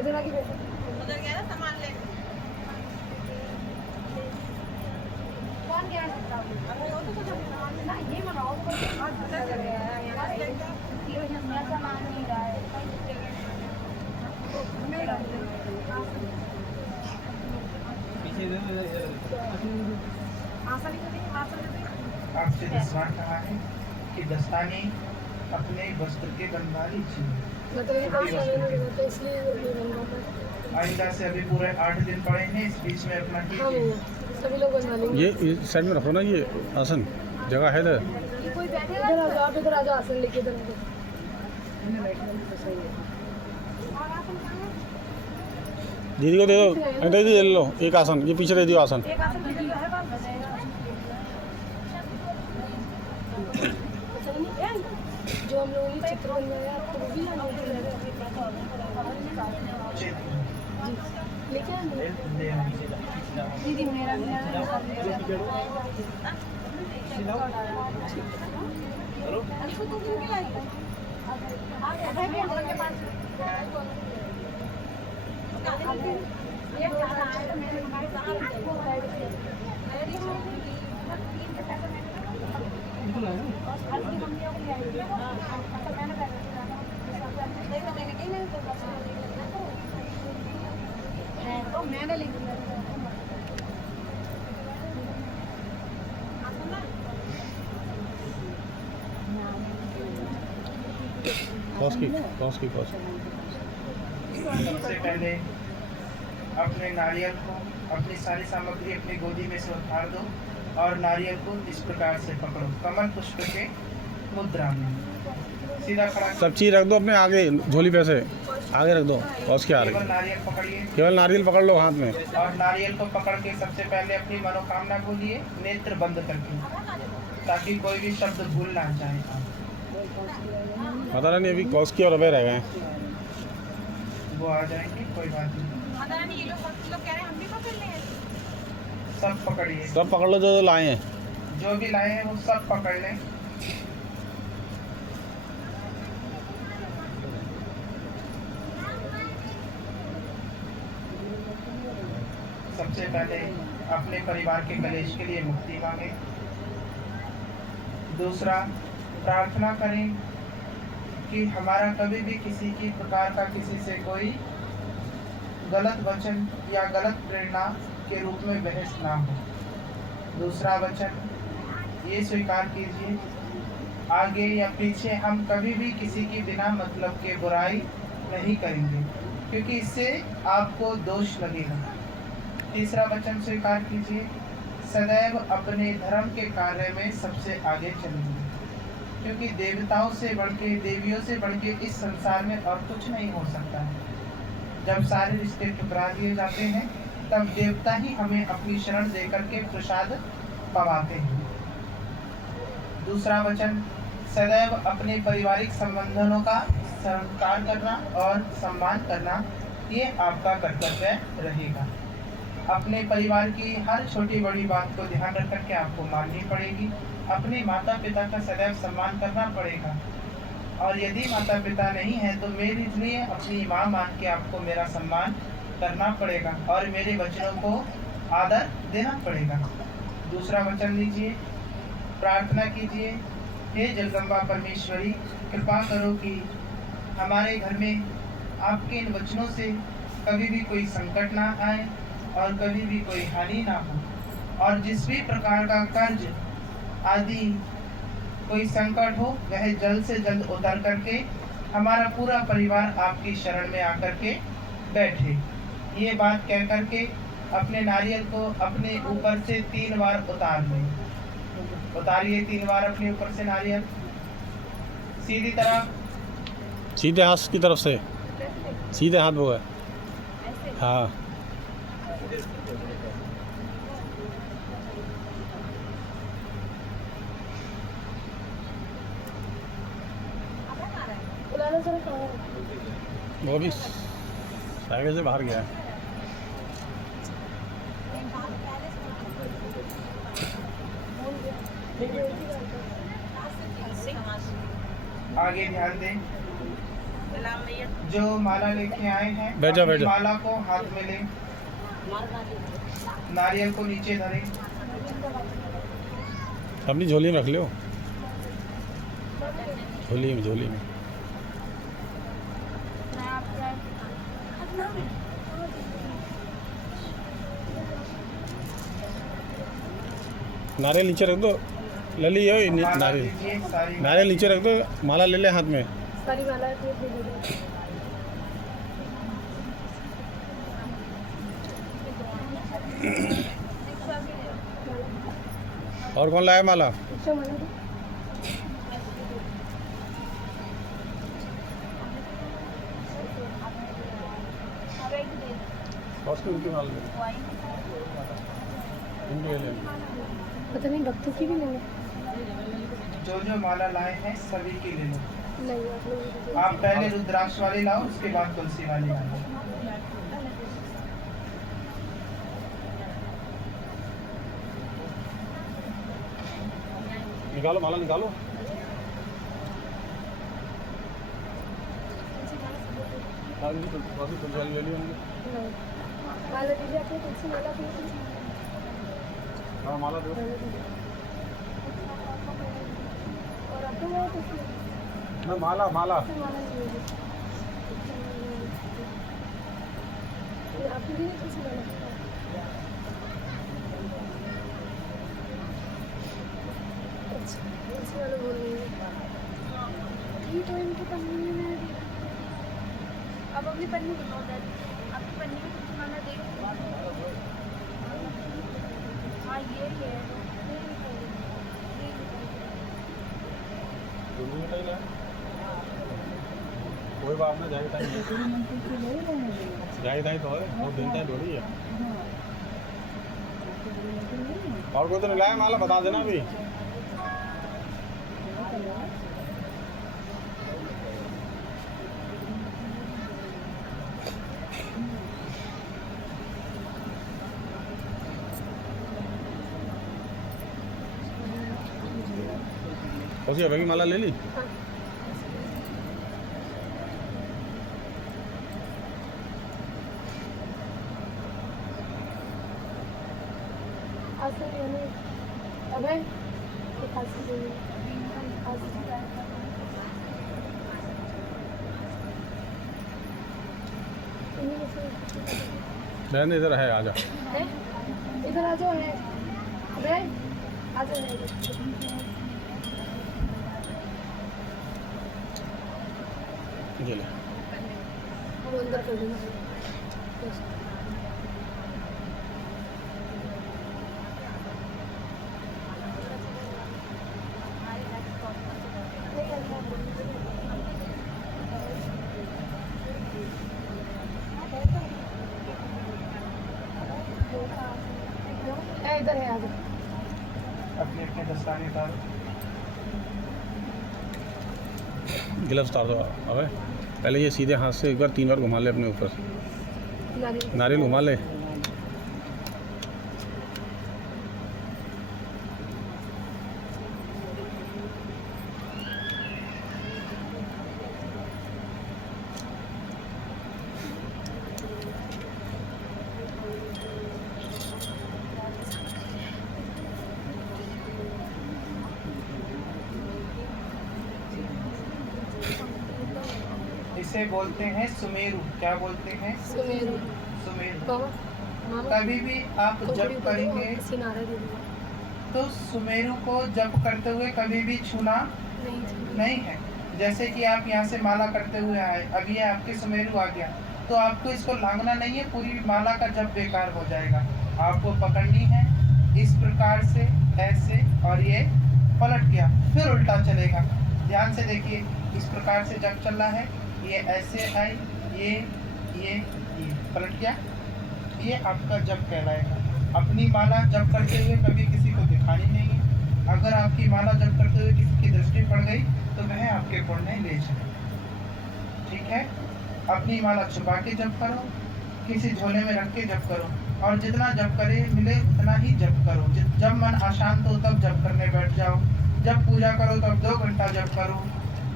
इधर आके बैठो, उधर गया ना सामान ले। कौन गया सकता है? अरे वो तो कुछ ना, ये मनाओ तो आज पता चल गया है यहाँ सामान नहीं रहा है। आपसे दस्तान कहा है कि दस्ताने अपने वस्त्र के बनवा लीजिए। आइंदा से अभी पूरे 8 दिन पड़े हैं, इस बीच में अपना सभी लोग बनवा लेंगे। ये साइड में रखो ना, ये आसन जगह है इधर। कोई बैठेगा इधर आ जाओ, आप इधर आ जाओ, आसन लेके इधर आ जाओ। दीदी को दे दो, अंकल जी ले लो एक आसन, ये पीछे दे दियो आसन। एक आसन दे दिया है बात जो हम लोगों ने चित्र बनवाया आपको वो भी लाना होगा। लेके आएंगे दीदी, मेरा भी तो मैंने लिख दिया। सबसे पहले अपने नारियल को, अपनी सारी सामग्री अपनी गोदी में से उतार दो और नारियल को इस प्रकार से पकड़ो, कमल पुष्प के मुद्रा में सीधा खड़ा। सब चीज़ रख दो अपने आगे, झोली पे से आगे रख दो और उसके आगे केवल नारियल पकड़िए, केवल नारियल पकड़ लो हाथ में। और नारियल को पकड़ के सबसे पहले अपनी मनोकामना बोलिए, नेत्र बंद करके, ताकि कोई भी शब्द भूल ना जाए। माता रानी अभी कौस की और अबे रह गए, वो आ जाएंगे, कोई बात नहीं। माता रानी ये लोग कह रहे हैं हम भी पकड़ लें। सब पकड़िए, सब पकड़ लो जो लाए हैं। जो भी लाए हैं वो सब पकड़ लें। सबसे पहले अपने परिवार के कलेश के लिए मुक्ति मांगे। दूसरा, प्रार्थना करें कि हमारा कभी भी किसी की प्रकार का किसी से कोई गलत वचन या गलत प्रेरणा के रूप में बहस ना हो। दूसरा वचन ये स्वीकार कीजिए, आगे या पीछे हम कभी भी किसी की बिना मतलब के बुराई नहीं करेंगे, क्योंकि इससे आपको दोष लगेगा। तीसरा वचन स्वीकार कीजिए, सदैव अपने धर्म के कार्य में सबसे आगे चलेंगे, क्योंकि देवताओं से बढ़ के, देवियों से बढ़ के इस संसार में और कुछ नहीं हो सकता है। जब सारे रिश्ते ठुकरा दिए जाते हैं तब देवता ही हमें अपनी शरण देकर के प्रसाद पवाते हैं। दूसरा वचन, सदैव अपने पारिवारिक संबंधों का सत्कार करना और सम्मान करना, ये आपका कर्तव्य रहेगा। अपने परिवार की हर छोटी बड़ी बात को ध्यान रख करके आपको माननी पड़ेगी। अपने माता पिता का सदैव सम्मान करना पड़ेगा, और यदि माता पिता नहीं है तो मेरे लिए अपनी माँ मान के आपको मेरा सम्मान करना पड़ेगा और मेरे वचनों को आदर देना पड़ेगा। दूसरा वचन लीजिए, प्रार्थना कीजिए, हे जगदम्बा परमेश्वरी, कृपा करो कि हमारे घर में आपके इन वचनों से कभी भी कोई संकट ना आए और कभी भी कोई हानि ना हो, और जिस भी प्रकार का कर्ज आदि कोई संकट हो वह जल्द से जल्द उतर करके हमारा पूरा परिवार आपकी शरण में आकर के बैठे। ये बात कह करके अपने नारियल को अपने ऊपर से 3 बार उतार लें। उतारिए 3 बार अपने ऊपर से नारियल, सीधी तरफ, सीधे हाथ की तरफ से, सीधे हाथ वो है। हाँ, वो भी साइकिल से बाहर गया है। आगे ध्यान दें। जो माला लेके आए हैं बैठ जाओ, बैठ अपनी जाओ। माला को हाथ में लें, नारियल को नीचे धरें, अपनी झोली में रख लो, झोली में, झोली में। नारियल नीचे रख दो, लली यो माला नारियल, दीजिए सारी। नारियल नीचे रख दो, माला ले ले हाथ में। सारी माला और कौन लाया माला? उनकी माला ले, उनकी ले ले। पता नहीं भक्तों की भी नहीं है। जो माला लाए हैं सभी की ले लो। नहीं आप लोग आप पहले रुद्राक्ष वाली लाओ, उसके बाद तुलसी वाली लाओ। निकालो माला, निकालो। तुलसी वाली ले ली होंगी। माला दीजिए अपनी तुलसी माला दीजिए। हाँ माला दो। और आपको वो तुलसी ना माला, माला। माला दीजिए। आपकी भी तुलसी माला। अच्छा तुलसी वाला बोल रही है। ये तो इनके पन्नी में है। अब अपनी पन्नी दिखाओ दादी। आपकी पन्नी में तुलसी माला देखो। हाँ ये है। कोई बात ना, जाए टाइम जाए टाइम तो है, बहुत दिन टाइम थोड़ी है। और कोई तो नहीं लाया माला, बता देना अभी। कौन सी माला ले ली? अबे रहने इधर है, आ जा। इधर आ जाओ। है अबे आ जाओ। ये ले। हम अंदर कर देंगे। इधर है, आ जाओ। अपने अपने दस्ताने उतारो। ग्लव्स उतार दो। अबे पहले ये सीधे हाथ से एक बार 3 बार घुमा ले अपने ऊपर, नारियल घुमा ले। इसे बोलते हैं सुमेरु। क्या बोलते हैं? सुमेरु। सुमेरु। कभी भी आप जप करेंगे तो सुमेरु को जप करते हुए कभी भी छूना नहीं है। जैसे कि आप यहाँ से माला करते हुए आए, अब ये आपके सुमेरु आ गया तो आपको इसको लांघना नहीं है, पूरी माला का जप बेकार हो जाएगा। आपको पकड़नी है इस प्रकार से, ऐसे, और ये पलट गया, फिर उल्टा चलेगा। ध्यान से देखिए, इस प्रकार से जप चल रहा है, ये ऐसे आई, ये पलट गया, ये आपका जप कहलाएगा। अपनी माला जप करते हुए कभी किसी को दिखानी नहीं है। अगर आपकी माला जप करते हुए किसी की दृष्टि पड़ गई तो वह आपके पुण्य ले जाए। ठीक है, अपनी माला छुपा के जप करो, किसी झोले में रख के जप करो, और जितना जप करे मिले उतना ही जप करो। जब मन अशांत हो तब जप करने बैठ जाओ। जब पूजा करो तब 2 घंटा जप करो।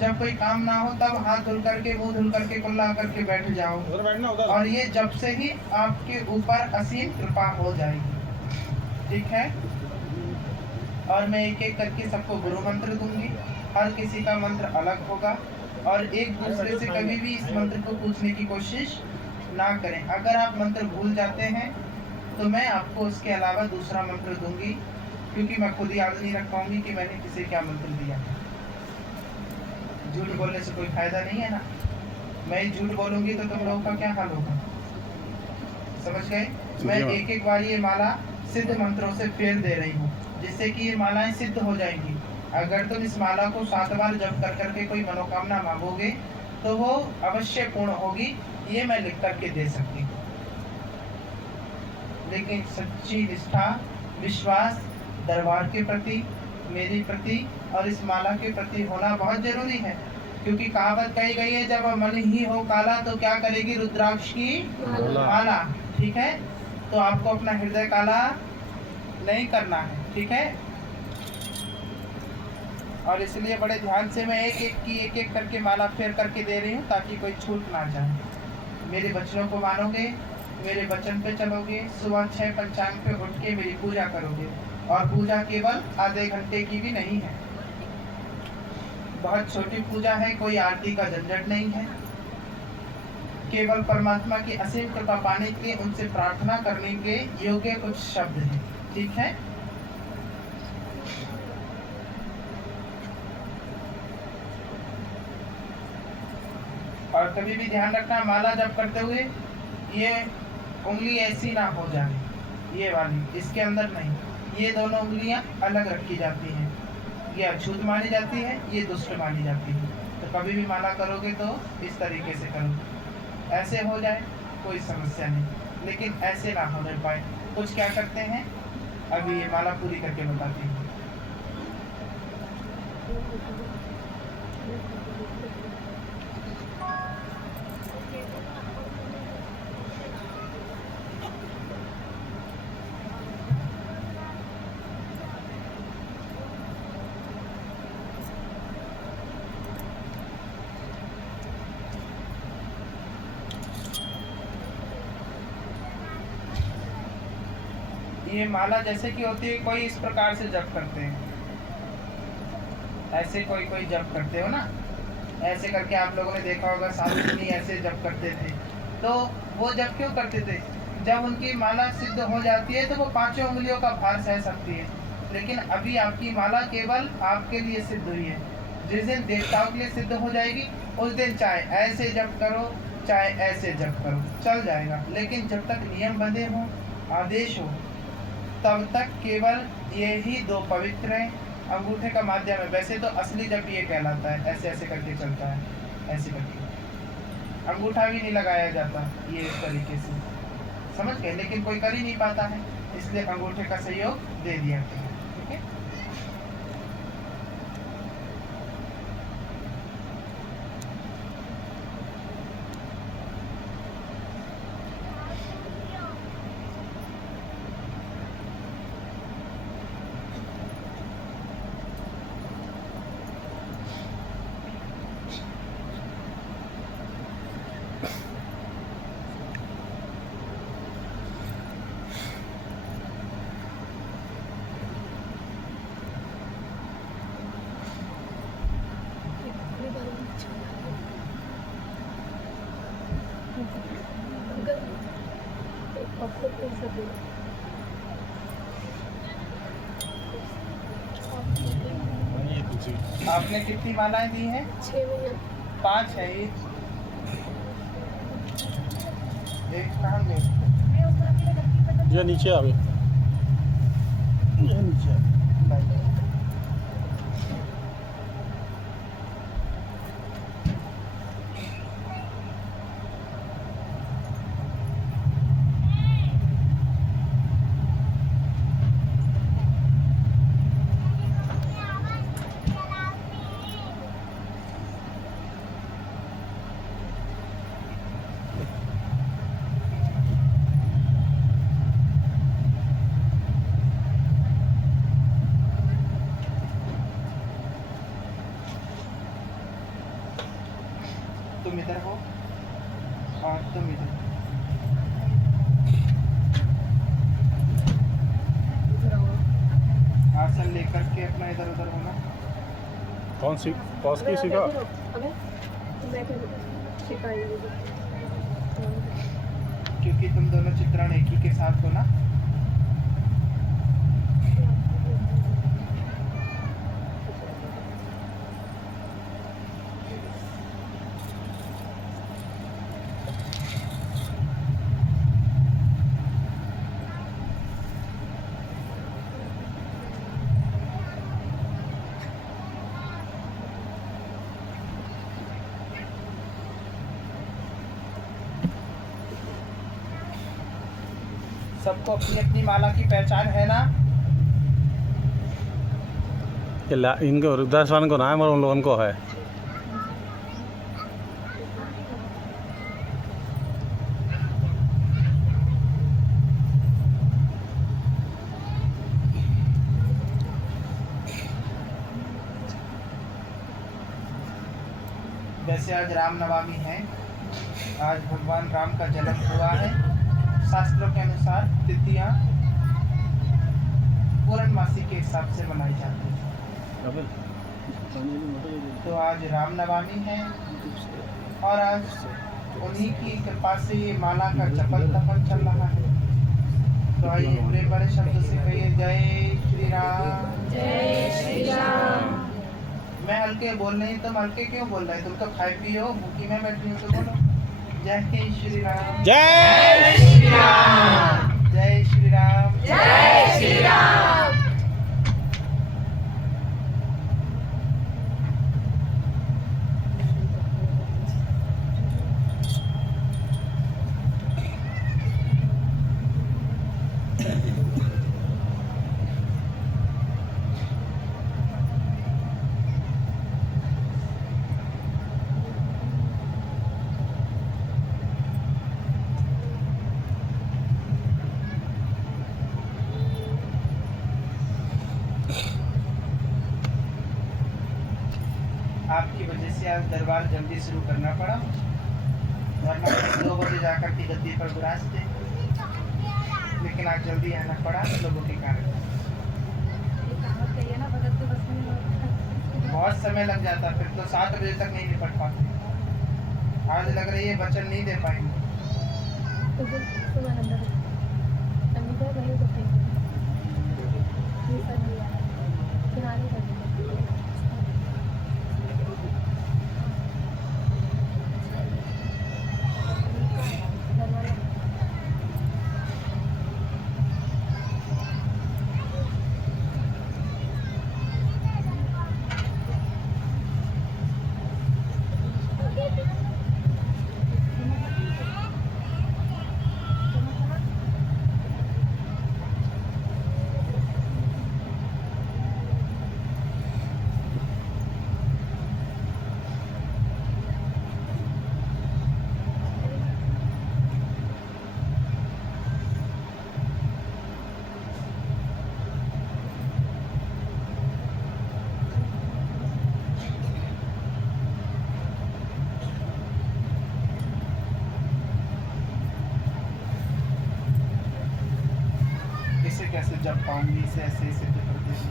जब कोई काम ना हो तब हाथ धुल करके मुंह धुल करके कुल्ला करके बैठ जाओ, उधर बैठना उधर। और ये जब से ही आपके ऊपर असीम कृपा हो जाएगी। ठीक है, और मैं एक एक करके सबको गुरु मंत्र दूंगी। हर किसी का मंत्र अलग होगा, और एक दूसरे से कभी भी इस मंत्र को पूछने की कोशिश ना करें। अगर आप मंत्र भूल जाते हैं तो मैं आपको उसके अलावा दूसरा मंत्र दूंगी, क्योंकि मैं खुद याद नहीं रख पाऊंगी कि मैंने किसे क्या मंत्र दिया। झूठ बोलने से कोई फायदा नहीं है ना। मैं झूठ बोलूंगी तो तुम लोगों का क्या हाल होगा, समझ गए। मैं एक एक बार ये माला सिद्ध मंत्रों से फेर दे रही हूँ, जिससे कि ये मालाएं सिद्ध हो जाएंगी। अगर तुम इस माला को 7 बार जप कर करके कोई मनोकामना मांगोगे तो वो अवश्य पूर्ण होगी, ये मैं लिख करके दे सकती हूँ। लेकिन सच्ची निष्ठा, विश्वास दरबार के प्रति, मेरे प्रति और इस माला के प्रति होना बहुत जरूरी है, क्योंकि कहावत कही गई है, जब मन ही हो काला तो क्या करेगी रुद्राक्ष की माला। ठीक है, तो आपको अपना हृदय काला नहीं करना है। ठीक है, और इसलिए बड़े ध्यान से मैं एक एक करके माला फेर करके दे रही हूँ, ताकि कोई छूट ना जाए। मेरे वचनों को मानोगे, मेरे वचन पे चलोगे, सुबह 6 पंचांग पे उठ के मेरी पूजा करोगे, और पूजा केवल आधे घंटे की भी नहीं है, बहुत छोटी पूजा है, कोई आरती का झंझट नहीं है। केवल परमात्मा की असीम कृपा पाने के, उनसे प्रार्थना करने के योग्य कुछ शब्द हैं। ठीक है, और कभी भी ध्यान रखना, माला जप करते हुए ये उंगली ऐसी ना हो जाए, ये वाली इसके अंदर नहीं, ये दोनों उंगलियां अलग रखी जाती हैं। ये अछूत मानी जाती है, ये दुष्ट मानी जाती है। तो कभी भी माला करोगे तो इस तरीके से करो, ऐसे हो जाए कोई समस्या नहीं, लेकिन ऐसे ना होने पाए। कुछ क्या करते हैं, अभी ये माला पूरी करके बताती हूँ। ये माला जैसे कि होती है, कोई इस प्रकार से जप करते हैं, ऐसे कोई कोई जप करते हो ना, ऐसे करके आप लोगों ने देखा होगा, साधु मुनि ऐसे जप करते थे। तो वो जप क्यों करते थे, जब उनकी माला सिद्ध हो जाती है तो वो 5 उंगलियों का भार सह सकती है। लेकिन अभी आपकी माला केवल आपके लिए सिद्ध हुई है, जिस दिन देवताओं के लिए सिद्ध हो जाएगी उस दिन चाहे ऐसे जप करो चाहे ऐसे जप करो, चल जाएगा। लेकिन जब तक नियम बंधे हों, आदेश हो, तब तक केवल ये ही 2 पवित्र हैं, अंगूठे का माध्यम है। वैसे तो असली जप ये कहलाता है, ऐसे ऐसे करके चलता है, ऐसे करके, अंगूठा भी नहीं लगाया जाता ये इस तरीके से, समझ गए। लेकिन कोई कर ही नहीं पाता है, इसलिए अंगूठे का सहयोग दे दिया गया। ठीक है, आपने कितनी मालाएं दी हैं? 6 5 है ये। एक कहाँ गए? ये नीचे आ गए, ये नीचे आ गए। तुम इधर हो और तुम इधर। आसन लेकर के अपना इधर उधर होना। कौन सी कौन सी सीखा? अबे मैं क्या सिखाएंगे क्योंकि तुम दोनों चित्रण एक ही के साथ हो ना। सबको अपनी अपनी माला की पहचान है ना। इनको रुद्रदास वाले को ना है, मगर उन लोगों को है। वैसे आज रामनवमी है। आज भगवान राम का जन्म हुआ है। शास्त्रों के अनुसार तिथियां पूर्णमासी के हिसाब से मनाई जाती है। तो आज रामनवमी है और आज उन्हीं की कृपा से ये माला का जपल तपन चल रहा है। तो आइए बड़े बड़े शब्द से कहिए जय श्री राम। जय श्री राम। मैं हल्के बोल रही, तुम हल्के क्यों बोल रहे? तुम तो खाए पिए हो, भूखी में बैठी हो, तो बोलो जय श्री राम। जय श्री राम। जय श्री राम। जय श्री राम। आपकी वजह से आज दरबार जल्दी शुरू करना पड़ा, वरना 2 बजे जाकर के गद्दी पर विराजते, लेकिन आज जल्दी आना पड़ा लोगों के कारण। बहुत समय लग जाता, फिर तो 7 बजे तक नहीं निपट पाते। आज लग रही है वचन नहीं दे पाएंगे। इसे कैसे जप पाऊंगी? इसे ऐसे ऐसे तो कर देंगे।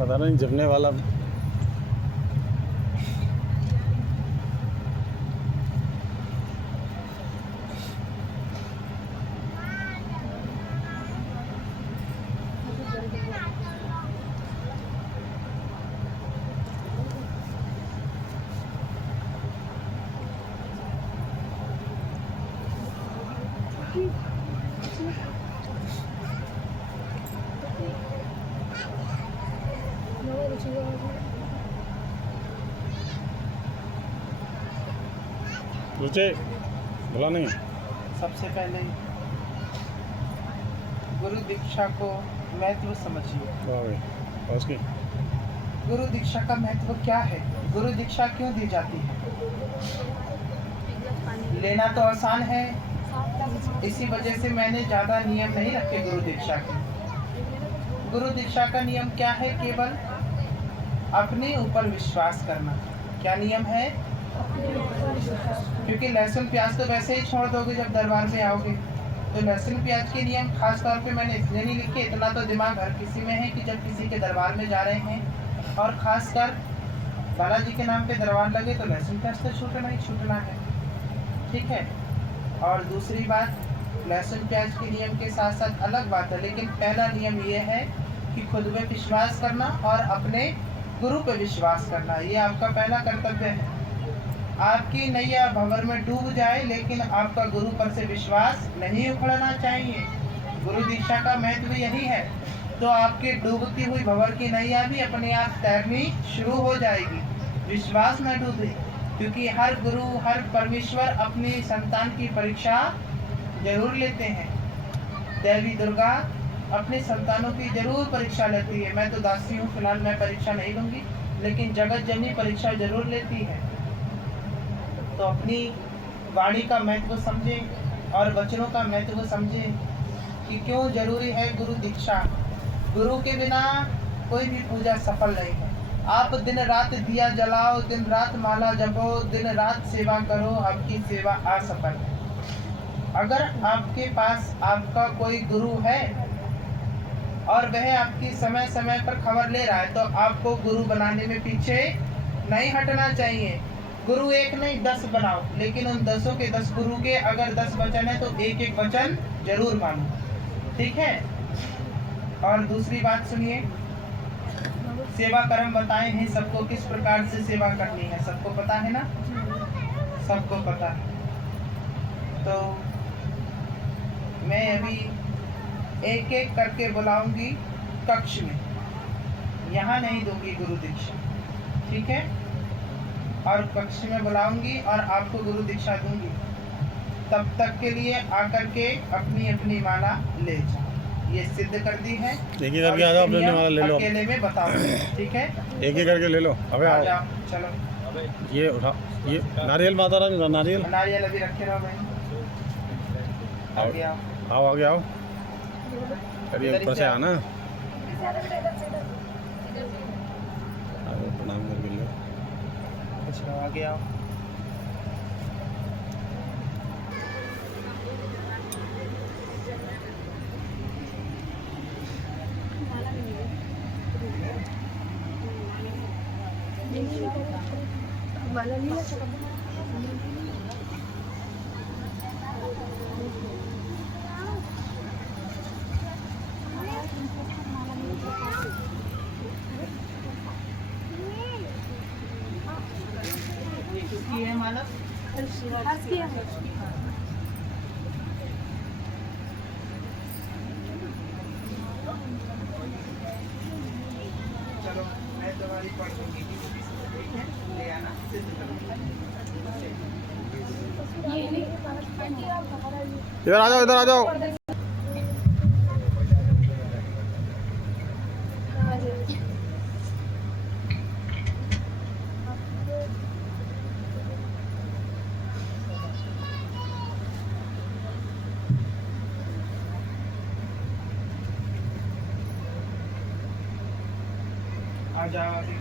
पता नहीं जपने वाला रुचे बोला नहीं। सबसे पहले गुरु दीक्षा को महत्व समझिए। और उसकी गुरु दीक्षा का महत्व क्या है? गुरु दीक्षा क्यों दी जाती है? लेना तो आसान है, इसी वजह से मैंने ज़्यादा नियम नहीं रखे गुरु दीक्षा के। गुरु दीक्षा का नियम क्या है? केवल अपने ऊपर विश्वास करना। क्या नियम है? क्योंकि लहसुन प्याज तो वैसे ही छोड़ दोगे जब दरबार में आओगे, तो लहसुन प्याज के नियम खास तौर पे मैंने इसलिए नहीं लिखे, इतना तो दिमाग हर किसी में है कि जब किसी के दरबार में जा रहे हैं और खासकर बालाजी के नाम पे दरबार लगे तो लहसुन प्याज तो छूटना ही छूटना है, ठीक है। और दूसरी बात, लहसुन प्याज के नियम के साथ साथ अलग बात है, लेकिन पहला नियम ये है कि खुद पे विश्वास करना और अपने गुरु पे विश्वास करना, ये आपका पहला कर्तव्य है। आपकी नैया भंवर में डूब जाए लेकिन आपका गुरु पर से विश्वास नहीं उखड़ना चाहिए। गुरु दीक्षा का महत्व यही है, तो आपकी डूबती हुई भंवर की नैया भी अपने आप तैरनी शुरू हो जाएगी। विश्वास न डूबे, क्योंकि हर गुरु हर परमेश्वर अपनी संतान की परीक्षा जरूर लेते हैं। देवी दुर्गा अपने संतानों की जरूर परीक्षा लेती है। मैं तो दासी हूँ, फिलहाल मैं परीक्षा नहीं लूँगी, लेकिन जगत जननी परीक्षा जरूर लेती है। तो अपनी वाणी का महत्व समझें और वचनों का महत्व समझें कि क्यों जरूरी है गुरु दीक्षा। गुरु के बिना कोई भी पूजा सफल नहीं है। आप दिन रात दिया जलाओ, दिन रात माला जपो, दिन रात सेवा करो, आपकी सेवा असफल है। अगर आपके पास आपका कोई गुरु है और वह आपकी समय समय पर खबर ले रहा है, तो आपको गुरु बनाने में पीछे नहीं हटना चाहिए। गुरु एक नहीं 10 बनाओ, लेकिन उन 10 के 10 गुरु के अगर 10 वचन है तो एक एक वचन जरूर मानो, ठीक है। और दूसरी बात सुनिए, सेवा कर्म बताए हैं सबको किस प्रकार से सेवा करनी है, सबको पता है ना? सबको पता है। तो मैं अभी एक एक करके बुलाऊंगी कक्ष में, यहाँ नहीं दूंगी गुरु दीक्षा, ठीक है। और कक्ष में बुलाऊंगी और आपको गुरु दीक्षा दूंगी। तब तक के लिए आकर के अपनी अपनी माला ले जाओ, ये सिद्ध कर दी है। एक ही करके आ जाओ, अपनी माला ले लो। अकेले में बताऊंगी, ठीक है। एक ही करके ले लो। अबे आ आओ, जाओ, चलो ये उठा, ये नारियल माता रानी, नारियल नारियल अभी रखे रहो भाई। आगे आओ, आओ आगे आओ, अरे ऊपर से आना, प्रणाम करके लो। चलो आगे आओ। माला लिया किसकी है माला? किया है। चलो मैं तुम्हारी पढ़ दूंगी, ठीक है, ले आना, सिद्ध करूंगी। इधर आ जाओ, इधर आ जाओ। आ जाओ अभी।